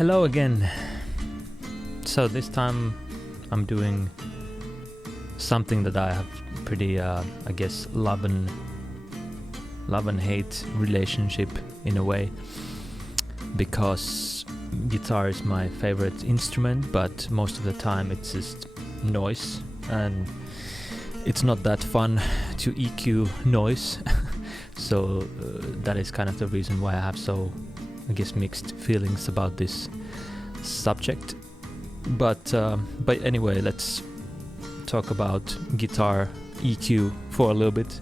Hello again. So this time I'm doing something that I have pretty, I guess, love and hate relationship in a way, because guitar is my favorite instrument, but most of the time it's just noise, and it's not that fun to EQ noise. So that is kind of the reason why I have so, I guess, mixed feelings about this subject. But anyway, let's talk about guitar EQ for a little bit,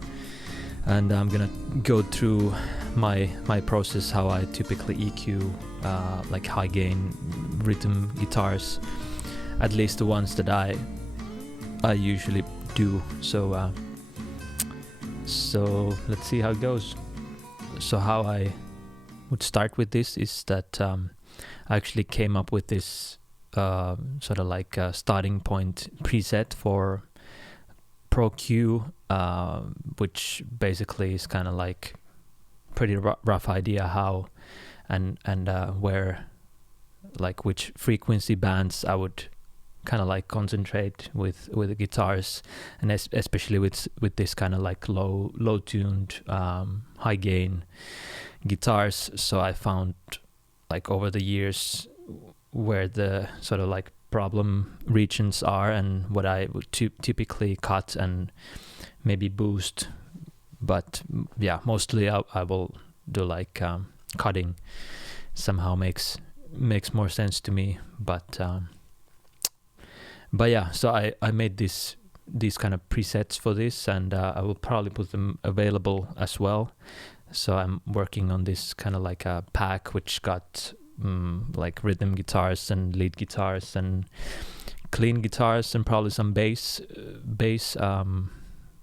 and I'm gonna go through my process, how I typically EQ like high gain rhythm guitars, at least the ones that I usually do. So let's see how it goes. So how I would start with this is that I actually came up with this sort of like a starting point preset for Pro-Q, which basically is kind of like pretty rough idea how and where, like which frequency bands I would kind of like concentrate with the guitars, and especially with this kind of like low tuned high gain guitars. So I found like over the years where the sort of like problem regions are and what I would typically cut and maybe boost. But yeah, mostly I will do like cutting. Somehow makes more sense to me. But yeah, so I made these kind of presets for this, and I will probably put them available as well. So I'm working on this kind of like a pack which got like rhythm guitars and lead guitars and clean guitars and probably some bass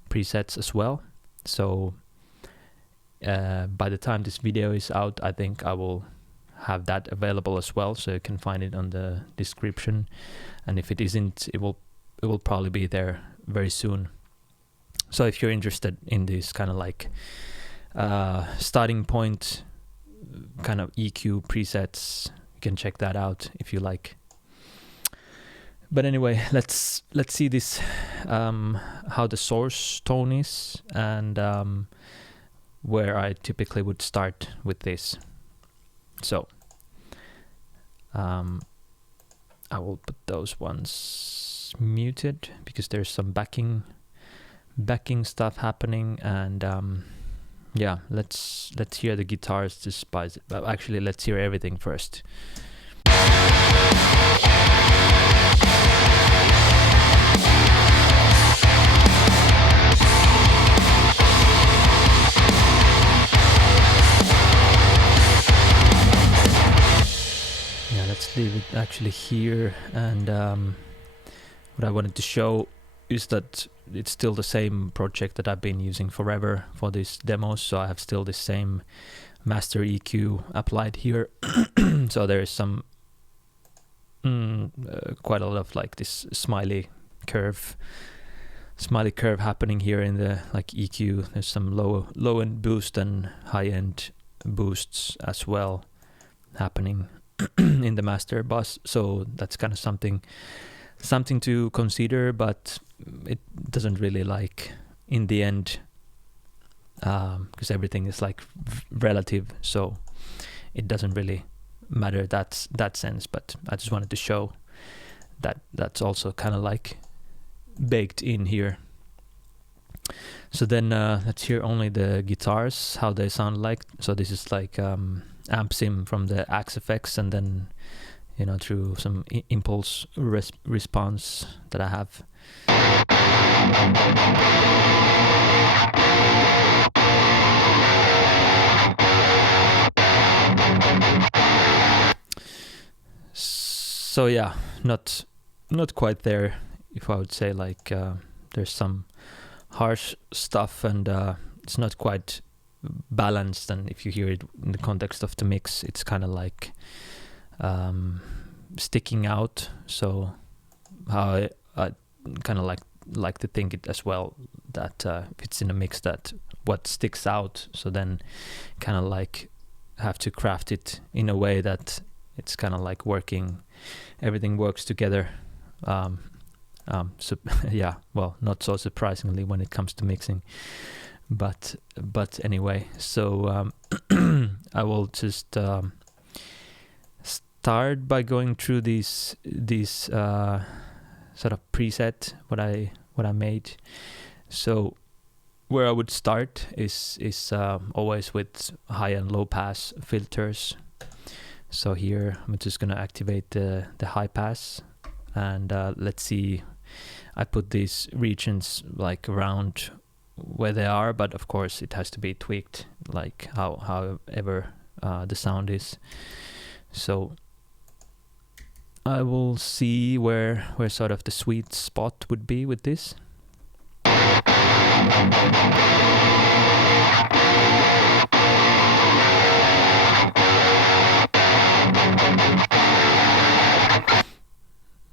presets as well. So by the time this video is out, I think I will have that available as well, so you can find it on the description. And if it isn't, it will probably be there very soon. So if you're interested in this kind of like starting point kind of EQ presets, you can check that out if you like. But anyway, let's see this, how the source tone is, and where I typically would start with this. So I will put those ones muted because there's some backing stuff happening, and yeah, let's hear the guitars to spice it. Actually, let's hear everything first. Let's leave it actually here. And what I wanted to show is that it's still the same project that I've been using forever for these demos. So I have still the same master EQ applied here. So there is some quite a lot of like this smiley curve happening here in the like EQ. There's some low end boost and high end boosts as well happening in the master bus. So that's kind of something to consider, but it doesn't really, like, in the end, because everything is like relative, so it doesn't really matter that sense. But I just wanted to show that that's also kind of like baked in here. So then let's hear only the guitars, how they sound like. So this is like amp sim from the Axe FX, and then, you know, through some impulse response that I have. So yeah, not quite there, if I would say. Like there's some harsh stuff, and it's not quite balanced, and if you hear it in the context of the mix, it's kind of like sticking out. So how I kind of like to think it as well, that if it's in a mix, that what sticks out, so then kind of like have to craft it in a way that it's kind of like working, everything works together. So yeah, well, not so surprisingly when it comes to mixing, but anyway, so I will just start by going through these sort of preset what I made. So where I would start is always with high and low pass filters. So here I'm just gonna activate the high pass, and let's see, I put these regions like around where they are, but of course it has to be tweaked like however the sound is. So I will see where sort of the sweet spot would be with this.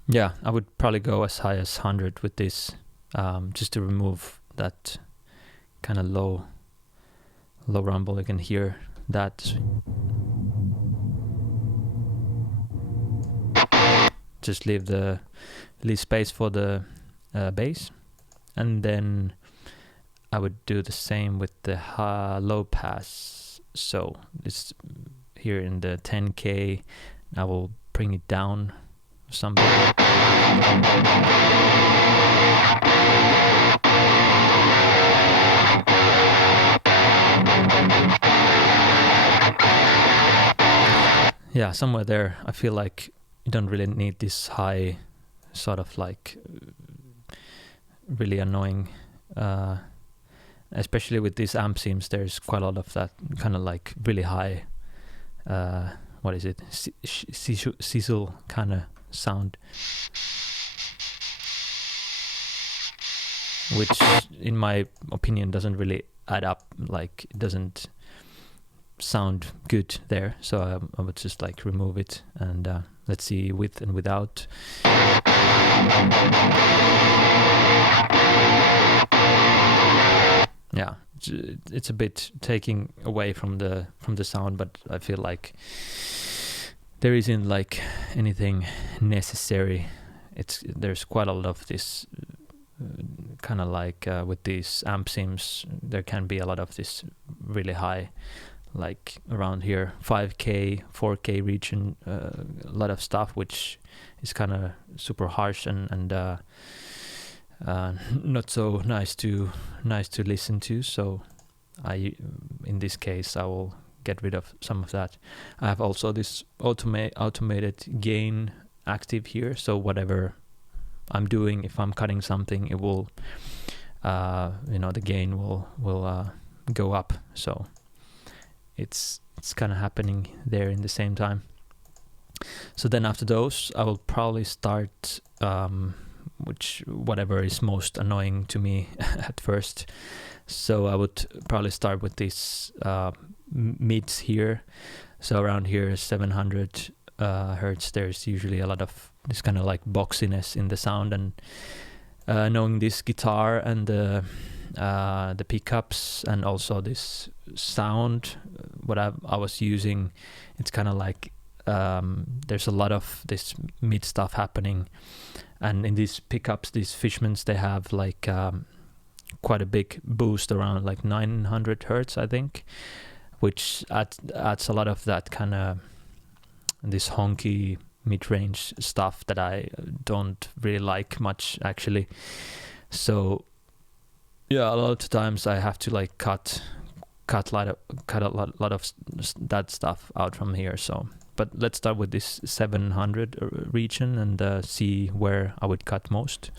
Yeah, I would probably go as high as 100 with this, just to remove that kind of low rumble. You can hear that. Just leave space for the bass, and then I would do the same with the low pass. So it's here in the 10K. I will bring it down some bit. Yeah, somewhere there. I feel like you don't really need this high, sort of like really annoying, especially with these amp seams. There's quite a lot of that kind of like really high, what is it, sizzle kind of sound, which in my opinion doesn't really add up. Like it doesn't sound good there, so I would just like remove it, and let's see with and without. Yeah, it's a bit taking away from the sound, but I feel like there isn't like anything necessary. There's quite a lot of this kind of like with these amp seams, there can be a lot of this really high, like around here 5K 4K region, a lot of stuff which is kind of super harsh and not so nice to listen to. So in this case I will get rid of some of that. I have also this automated gain active here, so whatever I'm doing, if I'm cutting something, it will the gain will go up. So it's kind of happening there in the same time. So then after those I will probably start whatever is most annoying to me at first. So I would probably start with these mids here. So around here 700 hertz, there's usually a lot of this kind of like boxiness in the sound, and knowing this guitar and the pickups and also this sound what I was using, it's kind of like there's a lot of this mid stuff happening, and in these pickups, these Fishmans, they have like quite a big boost around like 900 hertz, I think, which adds a lot of that kind of this honky mid-range stuff that I don't really like much actually. So yeah, a lot of times I have to like cut a lot of that stuff out from here. So but let's start with this 700 region and see where I would cut most.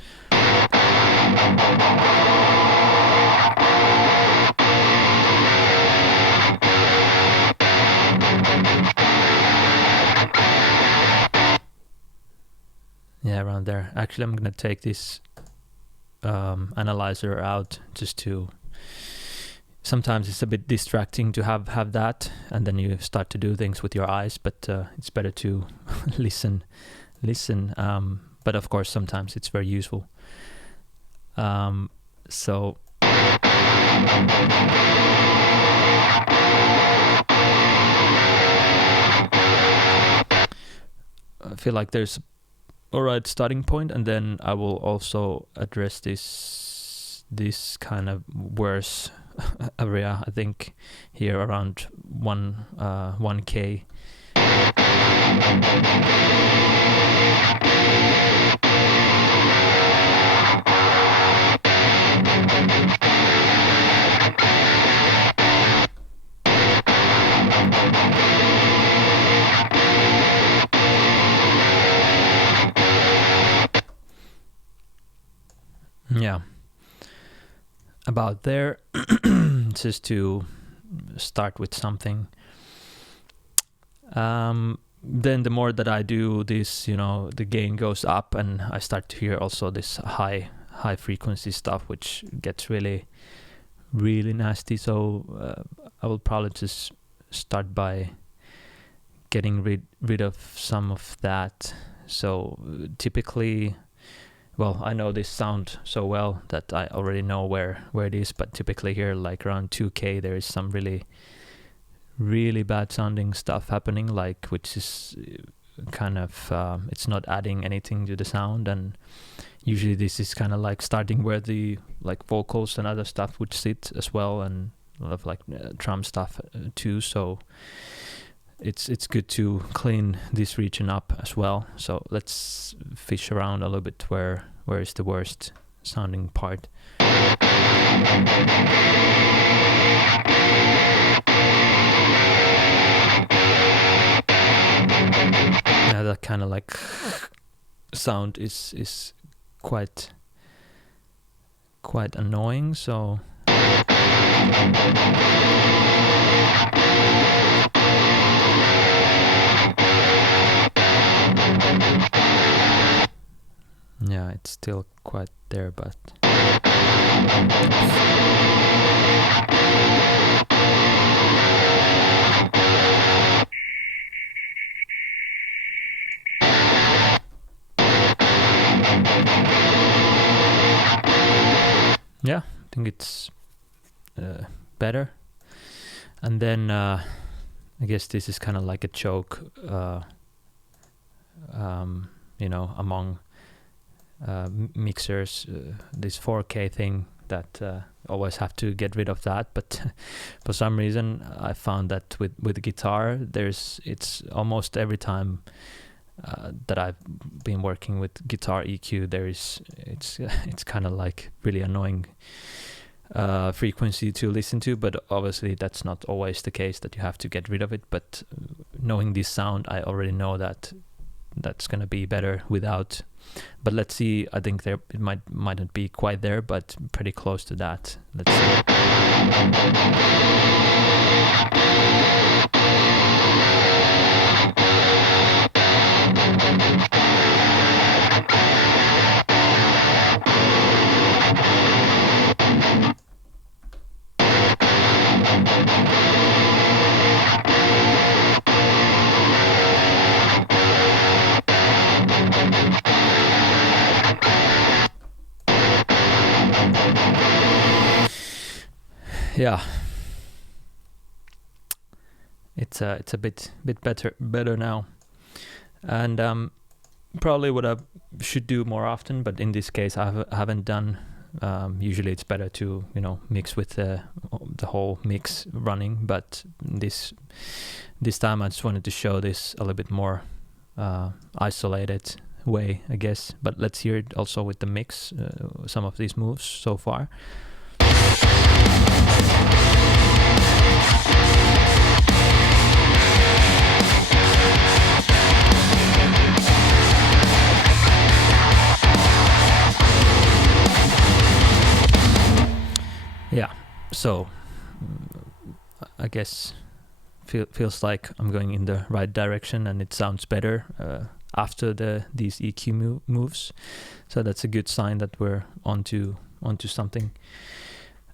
Yeah, around there. Actually, I'm gonna take this analyzer out just to. Sometimes it's a bit distracting to have that, and then you start to do things with your eyes. But it's better to listen. But of course, sometimes it's very useful. So. I feel like there's alright starting point, and then I will also address this kind of worse area, I think here around 1K. Yeah, about there. Just to start with something. Then the more that I do this, you know, the gain goes up, and I start to hear also this high frequency stuff, which gets really nasty. So I will probably just start by getting rid of some of that. So typically, well, I know this sound so well that I already know where it is, but typically here, like around 2K, there is some really bad sounding stuff happening, like, which is kind of it's not adding anything to the sound. And usually this is kind of like starting where the like vocals and other stuff would sit as well, and a lot of like drum stuff too. So it's good to clean this region up as well. So let's fish around a little bit where is the worst sounding part. Yeah, that kind of like sound is quite annoying. So yeah, it's still quite there, but yeah, I think it's better. And then I guess this is kind of like a joke, you know, among mixers, this 4K thing that always have to get rid of that. But for some reason I found that with guitar, it's almost every time that I've been working with guitar EQ, it's kind of like really annoying frequency to listen to. But obviously that's not always the case that you have to get rid of it. But knowing this sound, I already know that that's gonna be better without. But let's see. I think it might not be quite there, but pretty close to that. Let's see. Yeah, it's a bit better now, and probably what I should do more often, but in this case I haven't done. Usually it's better to, you know, mix with the whole mix running, but this time I just wanted to show this a little bit more isolated way, I guess. But let's hear it also with the mix, some of these moves so far. Yeah, so I guess feels like I'm going in the right direction, and it sounds better after these EQ moves. So that's a good sign that we're onto something.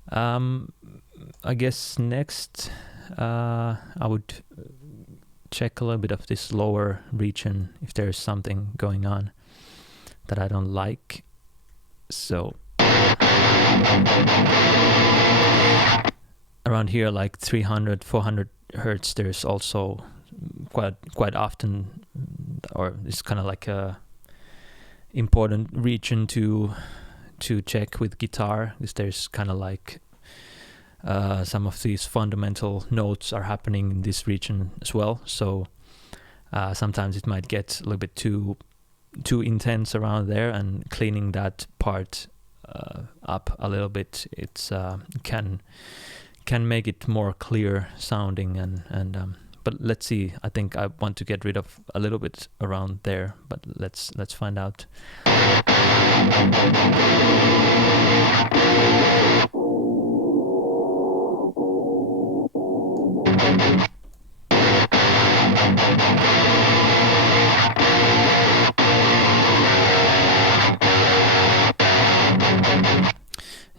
I guess next I would check a little bit of this lower region if there's something going on that I don't like. So around here, like 300, 400 hertz, there's also quite often or it's kind of like a important region to check with guitar, because there's kind of like some of these fundamental notes are happening in this region as well. So sometimes it might get a little bit too intense around there, and cleaning that part up a little bit, it's can make it more clear sounding, and but let's see. I think I want to get rid of a little bit around there, but let's find out.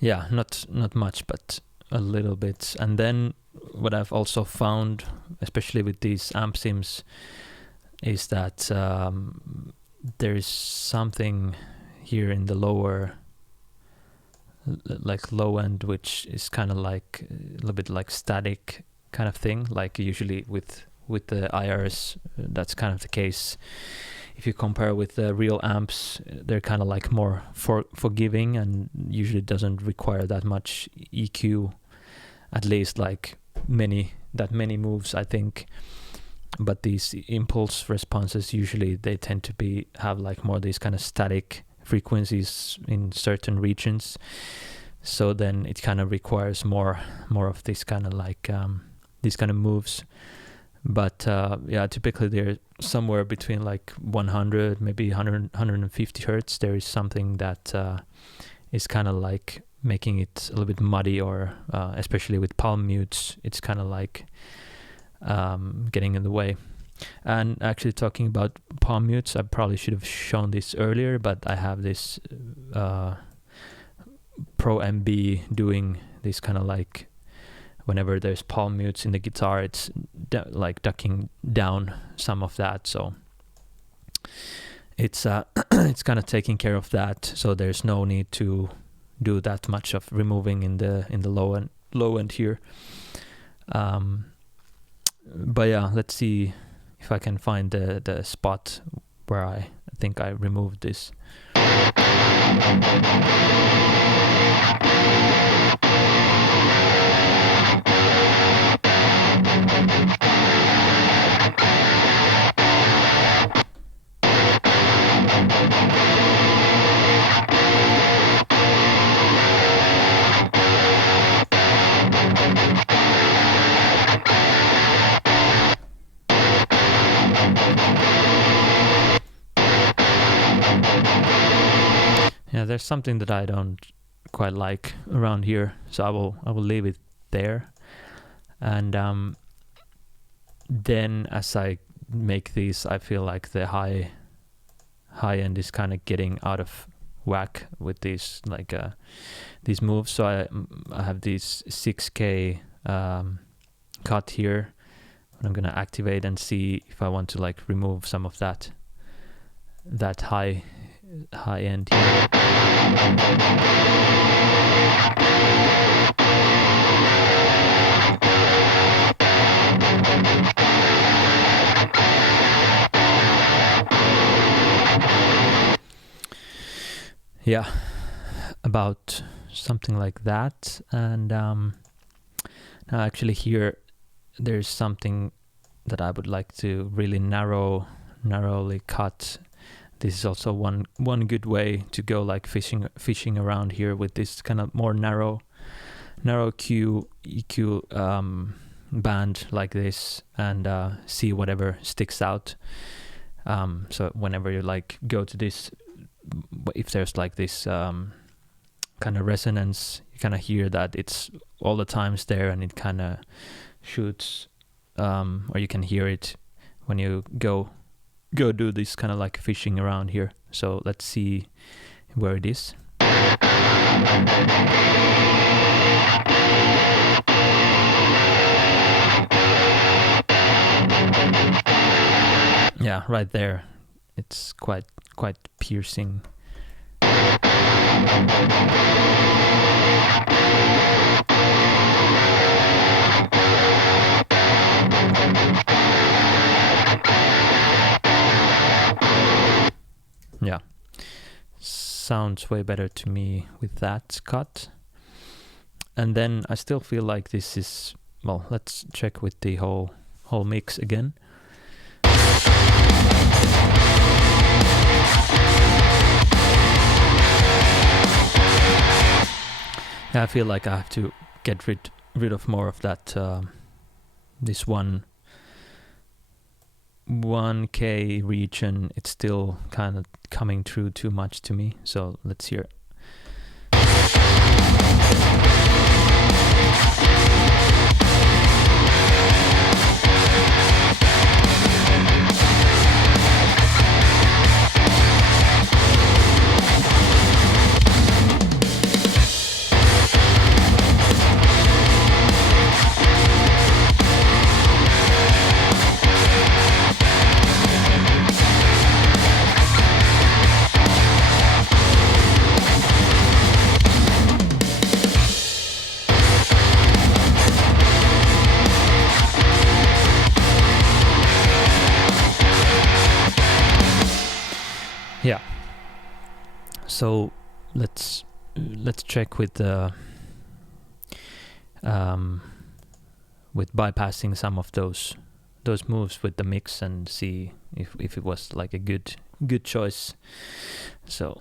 Yeah, not much, but a little bit. And then what I've also found, especially with these amp sims, is that there is something here in the lower, like low end, which is kind of like a little bit like static kind of thing. Like usually with the IRs, that's kind of the case. If you compare with the real amps, they're kind of like more forgiving, and usually doesn't require that much EQ, at least like many moves, I think. But these impulse responses, usually they tend to have like more these kind of static frequencies in certain regions. So then it kind of requires more of this kind of like these kind of moves. But yeah, typically they're somewhere between like 100, maybe 150 hertz. There is something that is kind of like making it a little bit muddy, or especially with palm mutes, it's kind of like getting in the way. And actually, talking about palm mutes, I probably should have shown this earlier, but I have this Preamp doing this kind of like, whenever there's palm mutes in the guitar, it's like ducking down some of that. So it's it's kind of taking care of that. So there's no need to do that much of removing in the low end here. But yeah, let's see if I can find the spot where I think I removed this. Yeah, there's something that I don't quite like around here, so I will leave it there. And then as I make these, I feel like the high end is kind of getting out of whack with these like these moves. So I have these 6K cut here, and I'm gonna activate and see if I want to like remove some of that high end here. Yeah, about something like that. And now actually here there's something that I would like to really narrowly cut. This is also one good way to go, like fishing around here with this kind of more narrow Q EQ band like this, and see whatever sticks out. So whenever you like go to this, if there's like this kind of resonance, you kind of hear that it's all the times there, and it kind of shoots, or you can hear it when you go do this kind of like fishing around here. So let's see where it is. Yeah, right there. It's quite piercing. Yeah, sounds way better to me with that cut. And then I still feel like this is, well, let's check with the whole mix again. Yeah, I feel like I have to get rid of more of that, this 1K region. It's still kind of coming through too much to me, so let's hear it. Yeah. So let's check with the with bypassing some of those moves with the mix and see if it was like a good choice. So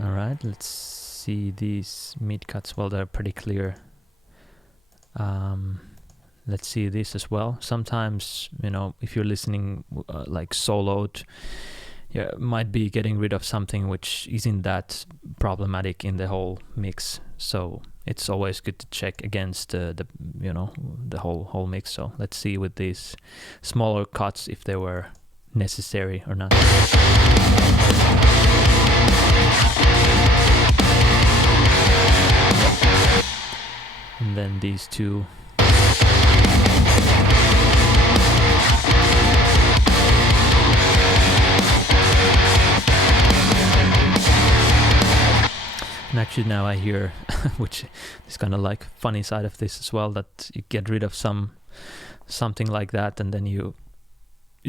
all right, let's see these mid cuts. Well, they're pretty clear. Let's see this as well. Sometimes, you know, if you're listening like soloed, you might be getting rid of something which isn't that problematic in the whole mix. So it's always good to check against the you know, the whole mix. So let's see with these smaller cuts if they were necessary or not. And then these two. And actually now I hear, which is kind of like funny side of this as well, that you get rid of something like that, and then you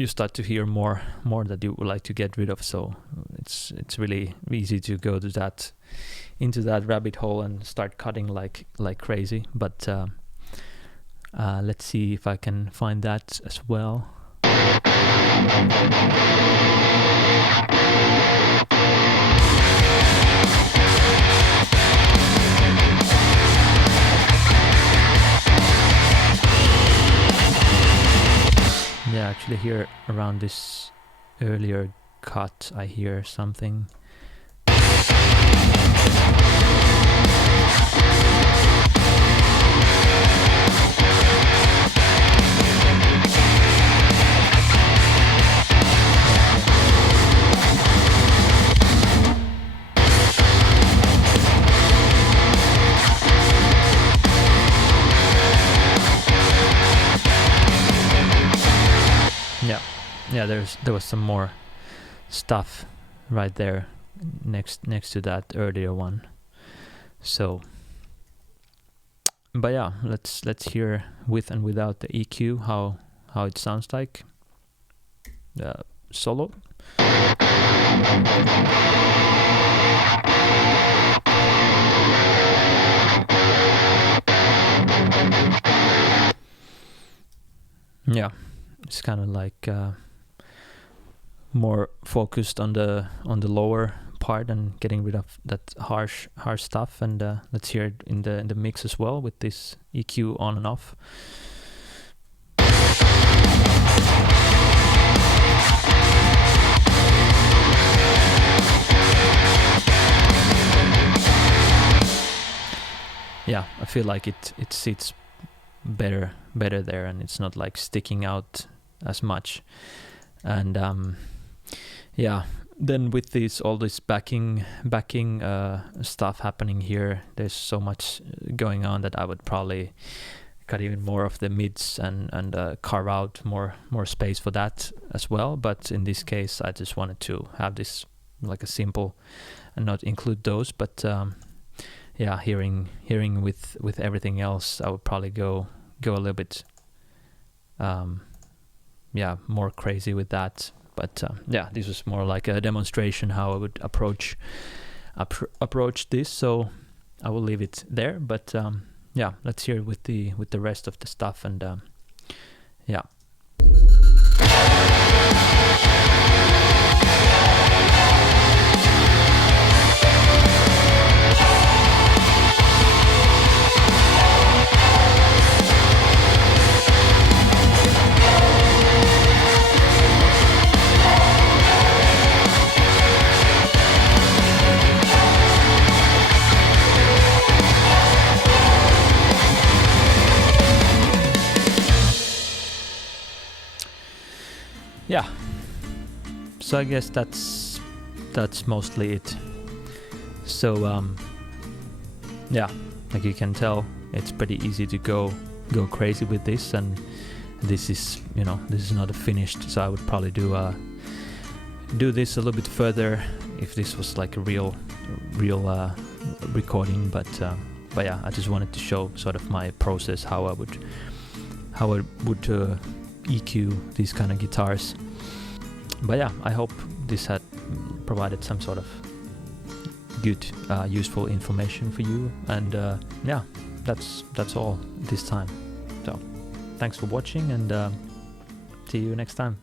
start to hear more that you would like to get rid of. So it's really easy to go to that, into that rabbit hole and start cutting like crazy. But let's see if I can find that as well. Yeah, actually here around this earlier cut I hear something. Yeah, there was some more stuff right there next to that earlier one. So, but yeah, let's hear with and without the EQ how it sounds like. Solo. Yeah, it's kind of like more focused on the lower part and getting rid of that harsh stuff. And let's hear it in the mix as well with this EQ on and off. Yeah, I feel like it sits better there, and it's not like sticking out as much. And yeah, then with all this backing stuff happening here, there's so much going on that I would probably cut even more of the mids and carve out more space for that as well. But in this case, I just wanted to have this like a simple and not include those. But yeah, hearing with everything else, I would probably go a little bit yeah, more crazy with that. But yeah, this was more like a demonstration how I would approach this. So I will leave it there. But yeah, let's hear it with the rest of the stuff. And yeah. Yeah, so I guess that's mostly it. So yeah, like you can tell, it's pretty easy to go crazy with this, and this is, you know, this is not a finished, so I would probably do this a little bit further if this was like a real recording. But yeah, I just wanted to show sort of my process, how I would EQ these kind of guitars. But yeah, I hope this had provided some sort of good useful information for you. And yeah, that's all this time. So thanks for watching, and see you next time.